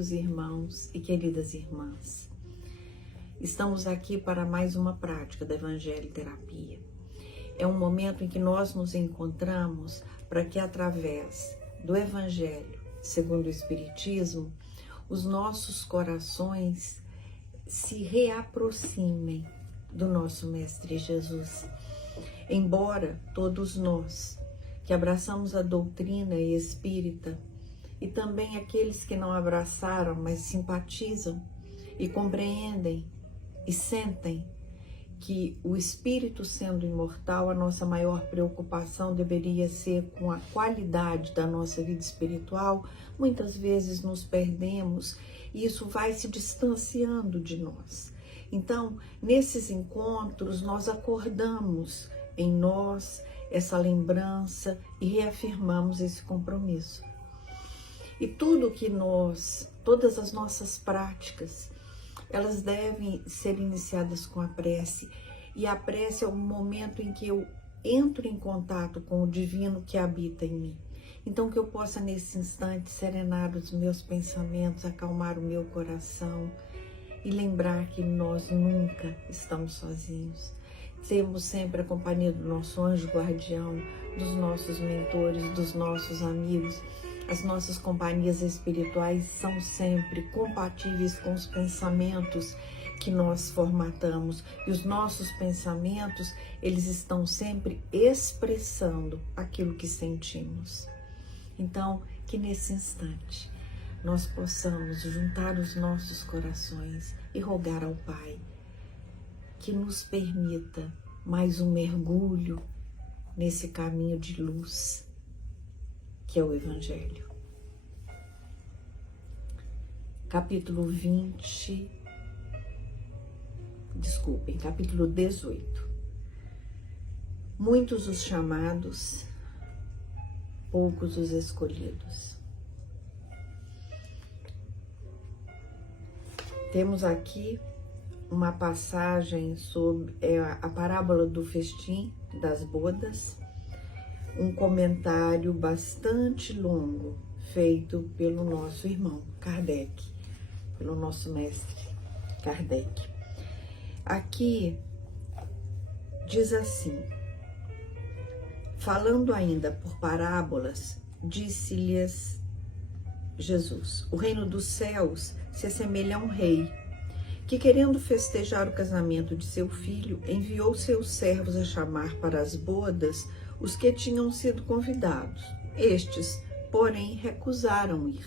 queridos irmãos e queridas irmãs, estamos aqui para mais uma prática da Evangelho Terapia. É um momento em que nós nos encontramos para que, através do Evangelho, segundo o Espiritismo, os nossos corações se reaproximem do nosso Mestre Jesus. Embora todos nós que abraçamos a doutrina espírita e também aqueles que não abraçaram, mas simpatizam e compreendem e sentem que o espírito sendo imortal, a nossa maior preocupação deveria ser com a qualidade da nossa vida espiritual, muitas vezes nos perdemos e isso vai se distanciando de nós. Então, nesses encontros, nós acordamos em nós essa lembrança e reafirmamos esse compromisso. E todas as nossas práticas, elas devem ser iniciadas com a prece. E a prece é o momento em que eu entro em contato com o divino que habita em mim. Então, que eu possa, nesse instante, serenar os meus pensamentos, acalmar o meu coração e lembrar que nós nunca estamos sozinhos. Temos sempre a companhia do nosso anjo guardião, dos nossos mentores, dos nossos amigos. As nossas companhias espirituais são sempre compatíveis com os pensamentos que nós formatamos. E os nossos pensamentos, eles estão sempre expressando aquilo que sentimos. Então, que nesse instante nós possamos juntar os nossos corações e rogar ao Pai que nos permita mais um mergulho nesse caminho de luz que é o Evangelho. Capítulo 18. Muitos os chamados, poucos os escolhidos. Temos aqui uma passagem sobre a parábola do festim das bodas, um comentário bastante longo feito pelo nosso irmão Kardec, pelo nosso mestre Kardec. Aqui diz assim: falando ainda por parábolas, disse-lhes Jesus: o reino dos céus se assemelha a um rei que, querendo festejar o casamento de seu filho, enviou seus servos a chamar para as bodas os que tinham sido convidados. Estes, porém, recusaram ir.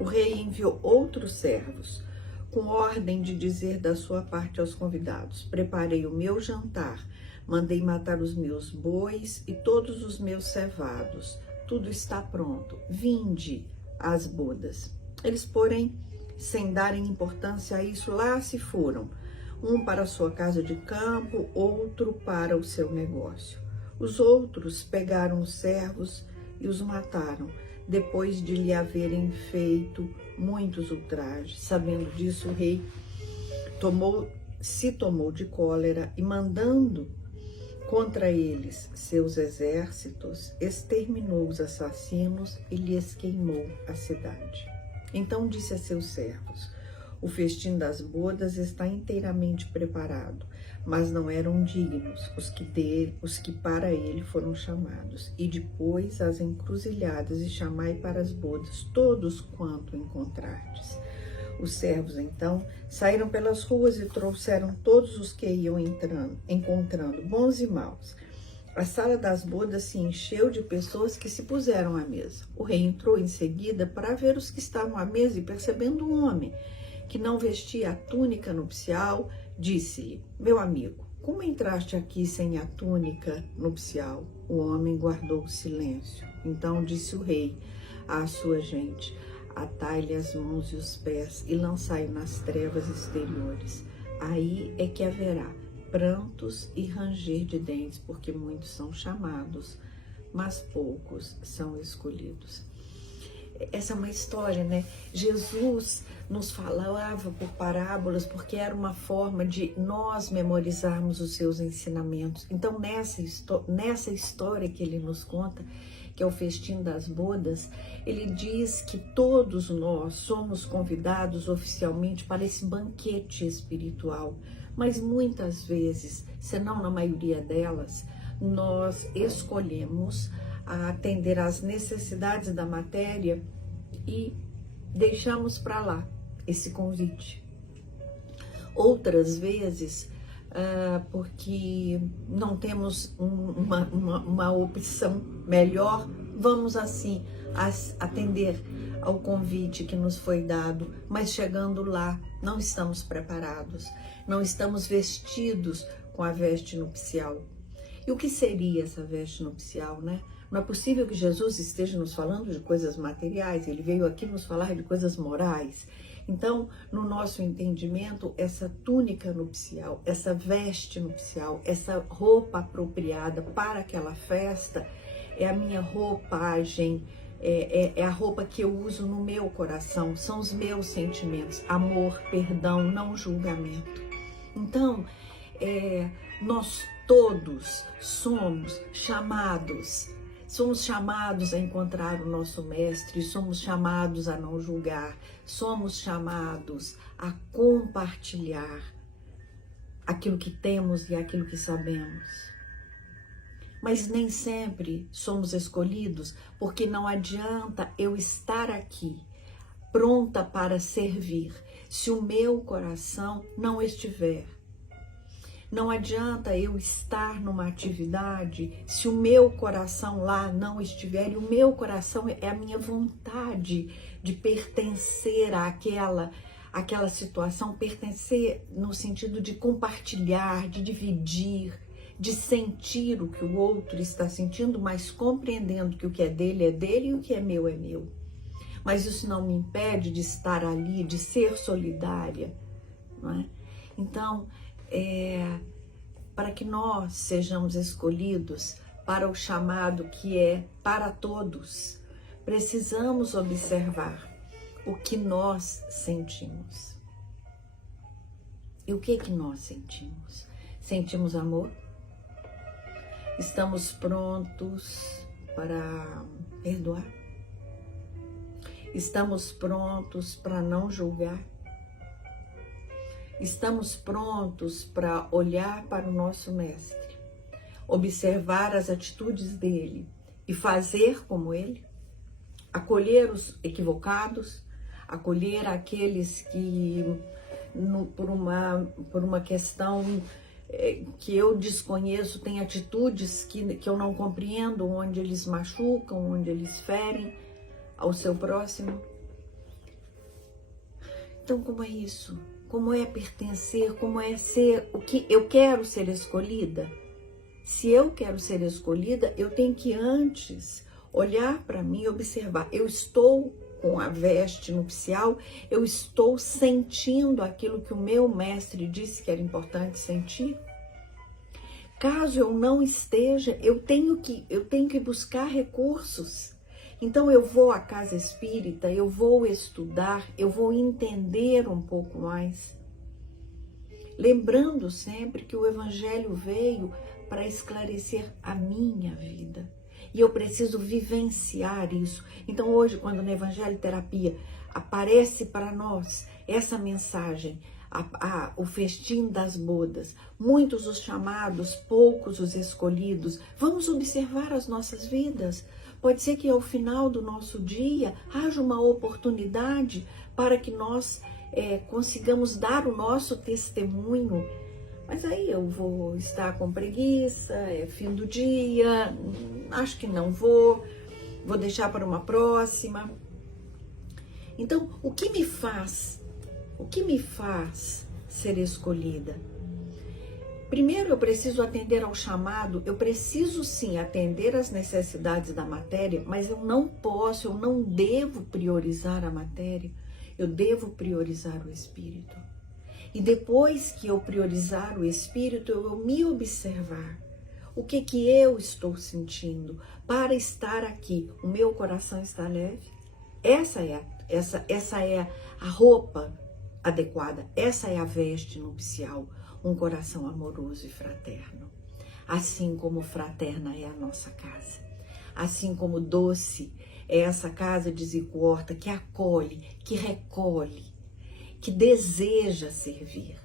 O rei enviou outros servos, com ordem de dizer da sua parte aos convidados: preparei o meu jantar, mandei matar os meus bois e todos os meus cevados. Tudo está pronto, vinde às bodas. Eles, porém, sem darem importância a isso, lá se foram, um para a sua casa de campo, outro para o seu negócio. Os outros pegaram os servos e os mataram, depois de lhe haverem feito muitos ultrajes. Sabendo disso, o rei se tomou de cólera e, mandando contra eles seus exércitos, exterminou os assassinos e lhes queimou a cidade. Então disse a seus servos: o festim das bodas está inteiramente preparado, mas não eram dignos os que para ele foram chamados. E depois às encruzilhadas e chamai para as bodas todos quanto encontrardes. Os servos então saíram pelas ruas e trouxeram todos os que iam encontrando, bons e maus. A sala das bodas se encheu de pessoas que se puseram à mesa. O rei entrou em seguida para ver os que estavam à mesa e, percebendo um homem que não vestia a túnica nupcial, disse-lhe: meu amigo, como entraste aqui sem a túnica nupcial? O homem guardou silêncio. Então disse o rei à sua gente: atai-lhe as mãos e os pés e lançai-o nas trevas exteriores. Aí é que haverá prantos e ranger de dentes, porque muitos são chamados, mas poucos são escolhidos. Essa é uma história, né? Jesus nos falava por parábolas porque era uma forma de nós memorizarmos os seus ensinamentos. Então, nessa história que ele nos conta, que é o festim das bodas, ele diz que todos nós somos convidados oficialmente para esse banquete espiritual, mas muitas vezes, se não na maioria delas, nós escolhemos atender às necessidades da matéria e deixamos para lá esse convite. Outras vezes, porque não temos uma opção melhor, vamos assim atender ao convite que nos foi dado, mas chegando lá não estamos preparados, não estamos vestidos com a veste nupcial. E o que seria essa veste nupcial, né? Não é possível que Jesus esteja nos falando de coisas materiais, ele veio aqui nos falar de coisas morais. Então, no nosso entendimento, essa túnica nupcial, essa veste nupcial, essa roupa apropriada para aquela festa, é a minha roupagem, é a roupa que eu uso no meu coração, são os meus sentimentos, amor, perdão, não julgamento. Então, nós todos somos chamados a encontrar o nosso mestre, somos chamados a não julgar, somos chamados a compartilhar aquilo que temos e aquilo que sabemos. Mas nem sempre somos escolhidos, porque não adianta eu estar aqui, pronta para servir, se o meu coração não estiver. Não adianta eu estar numa atividade se o meu coração lá não estiver, e o meu coração é a minha vontade de pertencer àquela situação, pertencer no sentido de compartilhar, de dividir, de sentir o que o outro está sentindo, mas compreendendo que o que é dele e o que é meu é meu. Mas isso não me impede de estar ali, de ser solidária, não é? Então, para que nós sejamos escolhidos para o chamado que é para todos, precisamos observar o que nós sentimos. E o que nós sentimos? Sentimos amor? Estamos prontos para perdoar? Estamos prontos para não julgar? Estamos prontos para olhar para o nosso mestre, observar as atitudes dele e fazer como ele? Acolher os equivocados, acolher aqueles que, por uma questão que eu desconheço, têm atitudes que eu não compreendo, onde eles machucam, onde eles ferem ao seu próximo? Então, como é isso? Como é pertencer? Como é ser o que eu quero ser escolhida? Se eu quero ser escolhida, eu tenho que antes olhar para mim e observar. Eu estou com a veste nupcial, eu estou sentindo aquilo que o meu mestre disse que era importante sentir? Caso eu não esteja, eu tenho que buscar recursos. Então eu vou à casa espírita, eu vou estudar, eu vou entender um pouco mais. Lembrando sempre que o Evangelho veio para esclarecer a minha vida. E eu preciso vivenciar isso. Então hoje, quando no Evangelho Terapia aparece para nós essa mensagem, o festim das bodas, muitos os chamados, poucos os escolhidos, vamos observar as nossas vidas. Pode ser que ao final do nosso dia haja uma oportunidade para que nós consigamos dar o nosso testemunho. Mas aí eu vou estar com preguiça, é fim do dia, acho que não vou deixar para uma próxima. Então, o que me faz ser escolhida? Primeiro, eu preciso atender ao chamado, eu preciso sim atender às necessidades da matéria, mas eu não devo priorizar a matéria, eu devo priorizar o espírito. E depois que eu priorizar o espírito, eu vou me observar. O que eu estou sentindo para estar aqui? O meu coração está leve? Essa é a roupa adequada, essa é a veste nupcial. Um coração amoroso e fraterno, assim como fraterna é a nossa casa. assim como doce é essa casa de Zico Horta que acolhe, que recolhe, que deseja servir,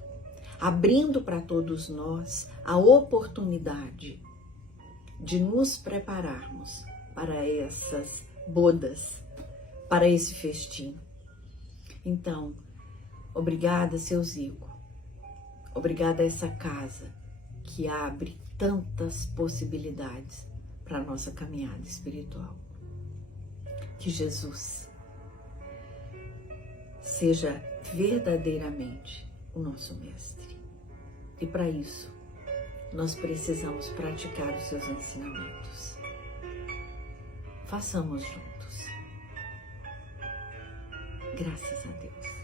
abrindo para todos nós a oportunidade de nos prepararmos para essas bodas, para esse festim. Então, obrigada, seu Zico. Obrigada a essa casa que abre tantas possibilidades para a nossa caminhada espiritual. Que Jesus seja verdadeiramente o nosso mestre. E para isso, nós precisamos praticar os seus ensinamentos. Façamos juntos. Graças a Deus.